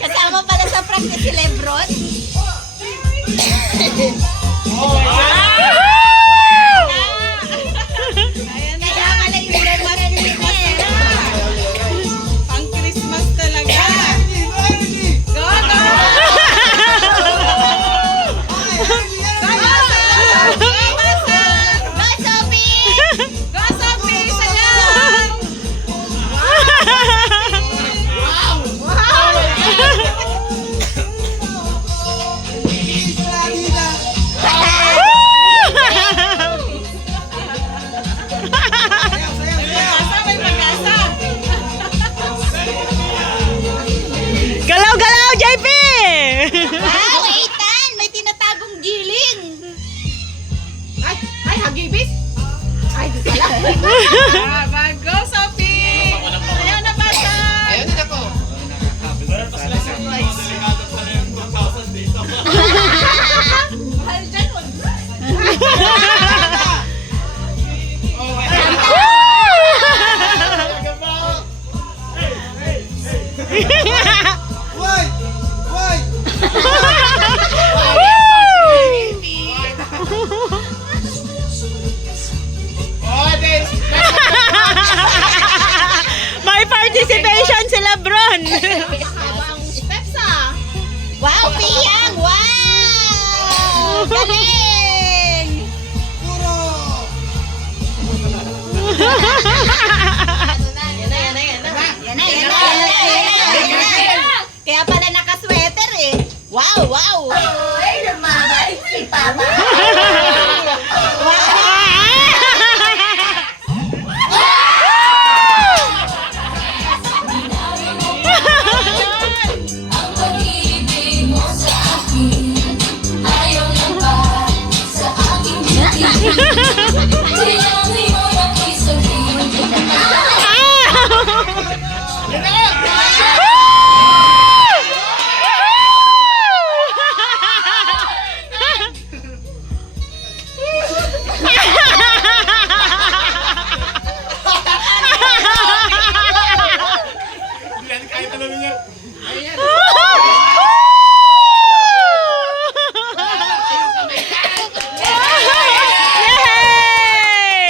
Kasama pala sa practice si Lebron. Kaya pala yung Lebron niya. Pang Christmas talaga. Go, go! Go, Sophie! Go, Sophie! Sayaw! May pag-asa. Galaw-galaw, JP! Wow, Ethan! May tinatagong giling! Ay, hagibis? Ay, di pala. Go, Sophie! Ayaw na bata! Ayaw na ako. Mahal dyan, wag na. May participation si Lebron. Habang steps ah. Wow, Piyang! Wow! Galing! Yan na. Kaya pala nakasweater eh. Wow, wow! Ay, lumabay si Papa!